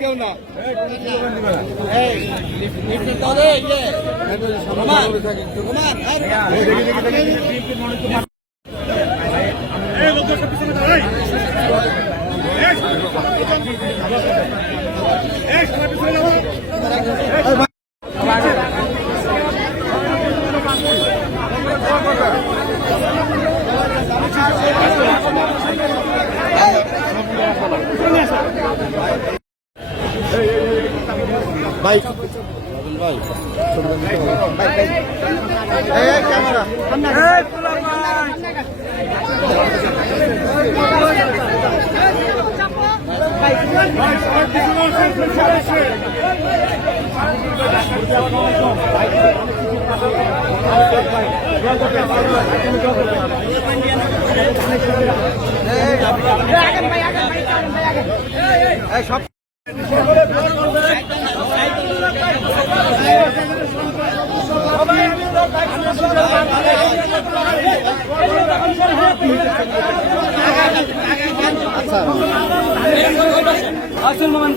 কেউ না ভাই ভাই ক্যামেরা সব আসল মোমেন্ট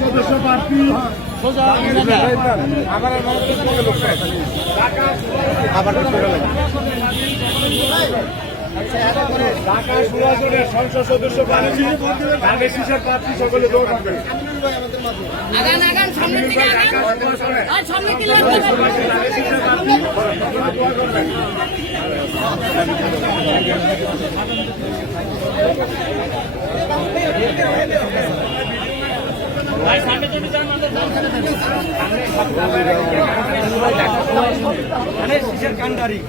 সদস্য প্রার্থী ঢাকা 16 আসনের সংসদ সদস্য প্রার্থী ধানের শীষের প্রার্থী সকলে দৌড় করবেন। ধানের শীষের কান্ডারি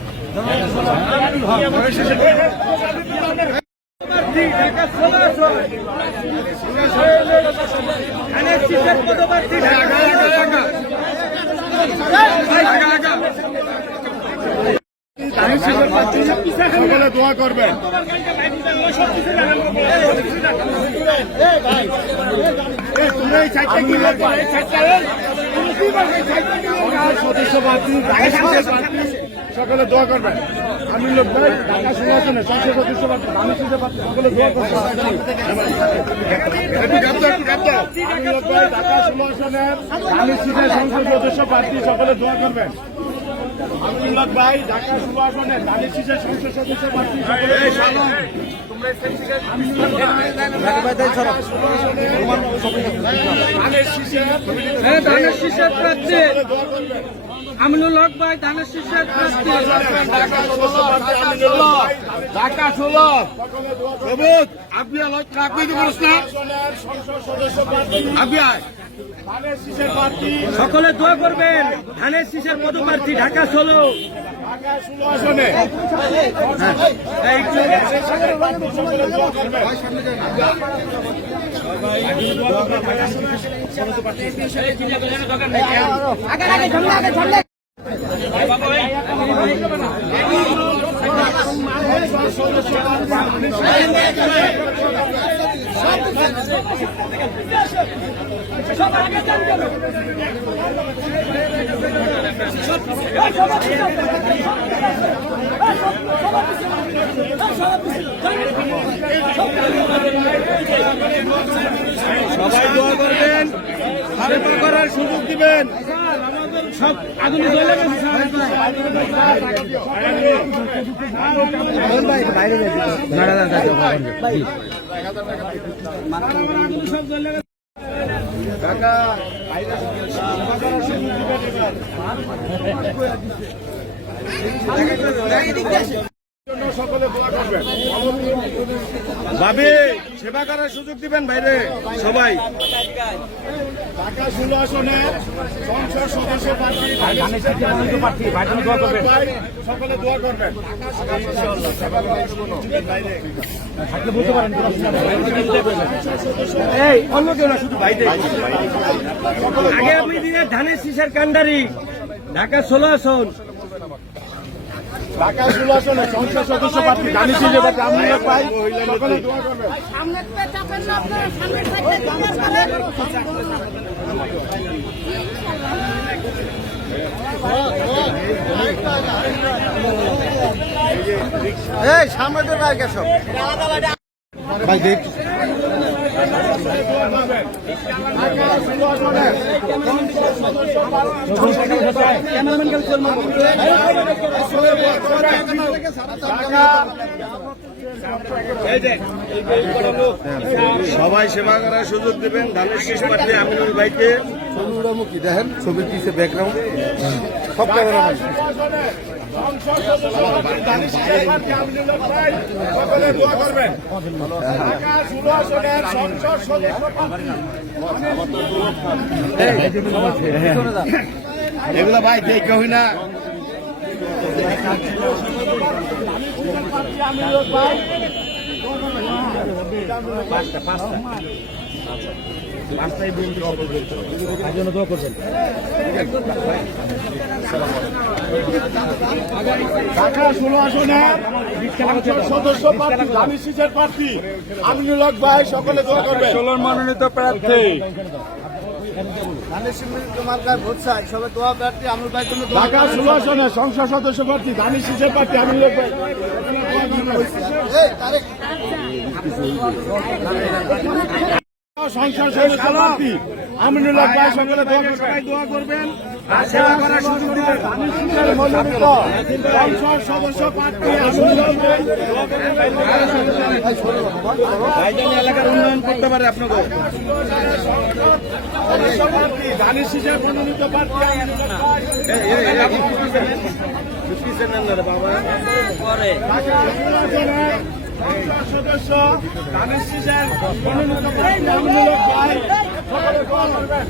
সকলে দোয়া করবেন। সদস্য প্রার্থী সকলে দোয়া করবেন। আমি লোক ভাই ঢাকা 16 আসনে সংসদ সদস্য প্রার্থী আমি সকলে দোয়া করবেন। আমি লোক ভাই ঢাকা 16 আসনের আমি সংসদ সদস্য প্রার্থী সকলে দোয়া করবেন। আমিনুল্লাহ ভাই ঢাকা 16 আসনে ধানের শীষের সংসদ সদস্য প্রার্থী ধানের শীষের প্রার্থী আমিনুল্লাহ ভাই ধানের শীষের প্রার্থী ঢাকা 16 আপনি সকলে দোয়া করবেন। ধানের শীষের পদপ্রার্থী ঢাকা 16 আসনে সবাই দোয়া করবেন, করার সুযোগ দিবেন। সব আগুনে জ্বলে গেছে সব জ্বলে গেছে। কাকা সকলে দোয়া করবেন। ভাবি সেবা করার সুযোগ দিবেন বাইরে সবাই। ঢাকা 16 আসনে সংসদ সদস্য প্রার্থী সকলে দোয়া করবেন। এই অন্য কেউ না, শুধু ভাই আগে আপনি দিলেন ধানের শীষের কান্ডারি ঢাকা 16 আসন। ঢাকা 16 আসনে সংসদ সদস্য প্রার্থী ধানের শীষের প্রার্থী আমি পাই সকলে দোয়া করবেন। এই সামনে তো ভাই সব ভাই দেখ সবাই সেবা করার সুযোগ দেবেন ধানের শীষ প্রার্থী আমিনুল ভাইকে। মুখী দেখেন ছবির পিছিয়ে ব্যাকগ্রাউন্ড সব ক্যামেরা সকলে দোয়া করবেন। ঢাকা 16 আসনের সংসদ সদস্য এগুলো ভাই দেখে হই না। ঢাকা 16 আসনের সদস্য প্রার্থী ধানের শীষের প্রার্থী আমিনুল হক ভাই সকলে দোয়া করবেন। 16 মনোনীত প্রার্থী ঢাকা 16 আসনের সংসদ সদস্য প্রার্থী ধানের শীষের প্রার্থী আমিনুল হক ভাই সংসদ সদস্য প্রার্থী আমিনুল হক ভাই সকলে দোয়া করবেন। সেবা করার সুযোগ দিবেন। মনোনীত সংসদ সদস্য প্রার্থী আমিনুল হক ভাই এলাকার উন্নয়ন করতে পারে আপনাদের সদস্য প্রার্থী ধানের শীষের মনোনীত প্রার্থী আমিনুল হক ভাই সদস্য ধানের শীষের মনোনীত প্রার্থী আমিনুল হক ভাই সকলে দোয়া করবেন।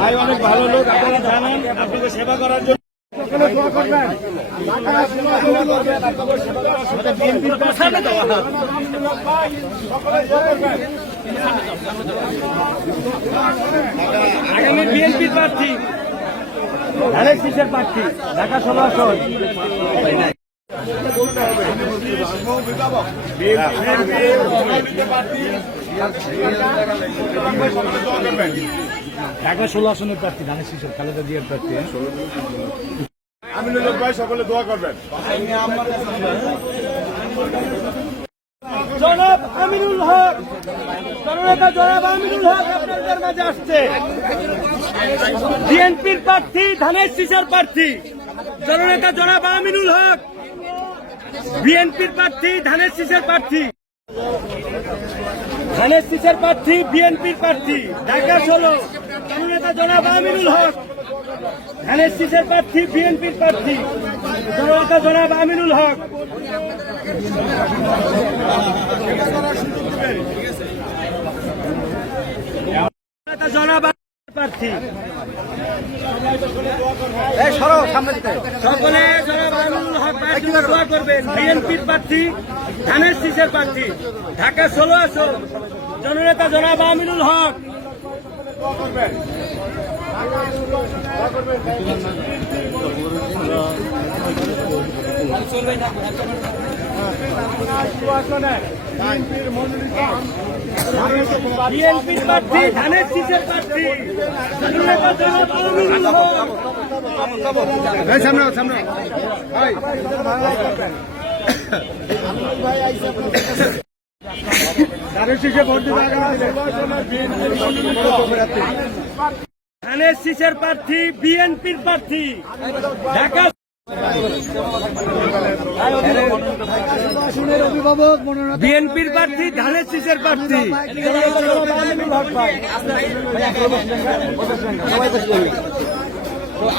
ভাই অনেক ভালো লোক, আপনারা জানেন আপনাদের সেবা করার জন্য দোয়া করবেন। আগামী বিএনপির প্রার্থী ধানের শীষের প্রার্থী ঢাকা 16 আসন। ঢাকা 16 আসনের প্রার্থী ধানের শীষের খালেদা জিয়ার প্রার্থী আমিনুল হক ভাই সকলে দোয়া করবেন। জনাব আমিনুল হক, জননেতা জনাব আমিনুল হক আপনাদের মাঝে আসছে। বিএনপির প্রার্থী ধানের শীষের প্রার্থী জননেতা জনাব আমিনুল হক, বিএনপির প্রার্থী ধানের শীষের প্রার্থী, ধানের শীষের প্রার্থী বিএনপির প্রার্থী ঢাকা 16 জননেতা জনাব আমিনুল হক, ধানের শীষের প্রার্থী বিএনপির প্রার্থী জননেতা জনাব আমিনুল হক। জনাব প্রার্থী সকলে জনাব আমিনুল হক প্রার্থী দোয়া করবেন। বিএনপির প্রার্থী ধানের শীষের প্রার্থী ঢাকা 16 আসন জননেতা জনাব আমিনুল হক। ঢাকা সুবাসনে বিএনপির মনোনীত বিএনপির প্রার্থী ধানের শীষের প্রার্থী জননেতা জনাব আমিনুল হক। ধানের শীষে ভোট দিবে আগামী নির্বাচনে বিএনপির মনোনীত প্রার্থী ধানের শীষের প্রার্থী বিএনপির প্রার্থী ঢাকা বিএনপির প্রার্থী ধানের শীষের প্রার্থী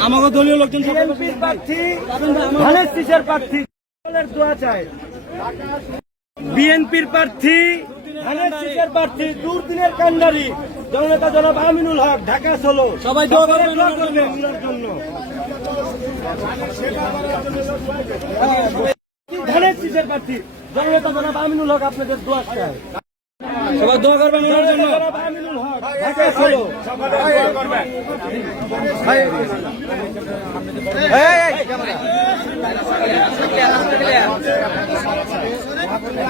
আমাকে দলীয় লোকজন বিএনপির প্রার্থী ধানের শীষের প্রার্থী দোয়া চায় বিএনপির প্রার্থী ধানের শীষের প্রার্থী দুর্দিনের কান্ডারি জননেতা জনাব আমিনুল হক ঢাকা 16। সবাই দোয়া করবেন ওনার জন্য। ধানের শীষের প্রার্থী জননেতা জনাব আমিনুল হক আপনাদের দোয়া চায়। সবাই দোয়া করবেন ওনার জন্য। জনাব আমিনুল হক ঢাকা 16।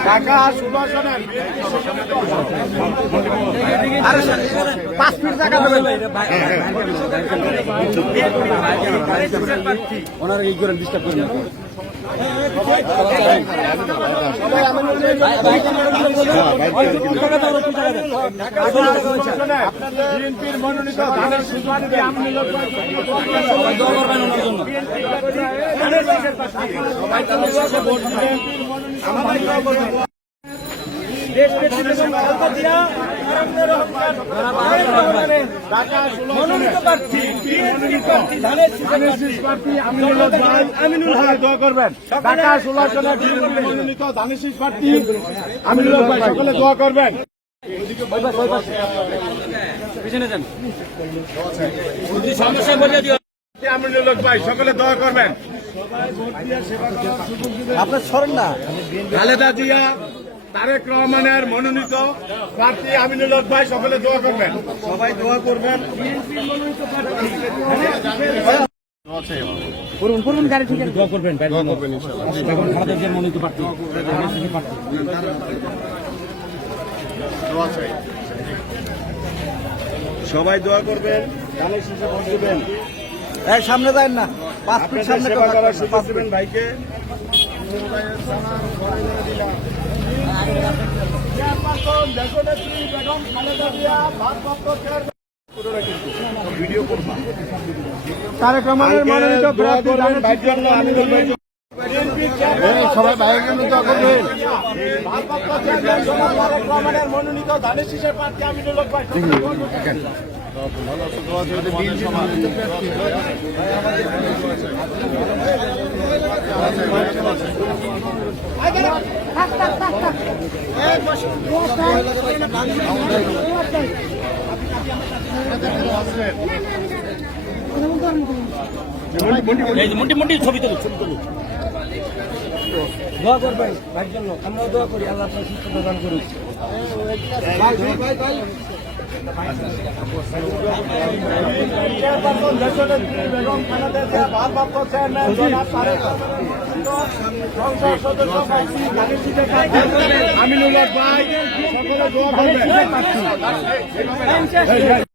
ঢাকা সুবাসনে ওনারা এই করে ডিস্টার্ব করবেন। বিএনপির মনোনীত ধানের সুবাসনে আমিনুল মনোনীত প্রার্থী বিএনপির প্রার্থী ধানের শীষের প্রার্থী আমিনুল হক দোয়া করবেন। ঢাকা 16 সনে বিএনপির মনোনীত ধানের শীষ প্রার্থী আমিনুল হক ভাই সকলে দোয়া করবেন। আমিনুল হক ভাই সকলে দোয়া করবেন। আপনার সরেন না। খালেদা জিয়া তারেক রহমানের মনোনীত প্রার্থী আমিনুল হক ভাই সকলে দোয়া করবেন। সবাই দোয়া করবেন। দোয়া করবেন আমাদের যে মনোনীত প্রার্থী সবাই দোয়া করবেন। ধানের শীষে ভোট দেবেন। সামনে যায় না 5 ফিট আপনাদের সেবা করার সুযোগ দেবেন ভাইকে। তারেক রহমানের মনোনীত প্রার্থী ভাইয়ের জন্য আমিনুল ভাই সবাই ভাইয়ের জন্য দোয়া করবেন। তারেক রহমানের মনোনীত ধানের শীষের প্রার্থী আমিনুল হক ভাই মুন্ডি ছবি তুলো দোয়া করবেন ভাইয়ের জন্য। আমরাও দোয়া করি আল্লাহ আপনার সুস্থ প্রদান করুন। আমিনুল হক ভাই সকলে দোয়া করবেন।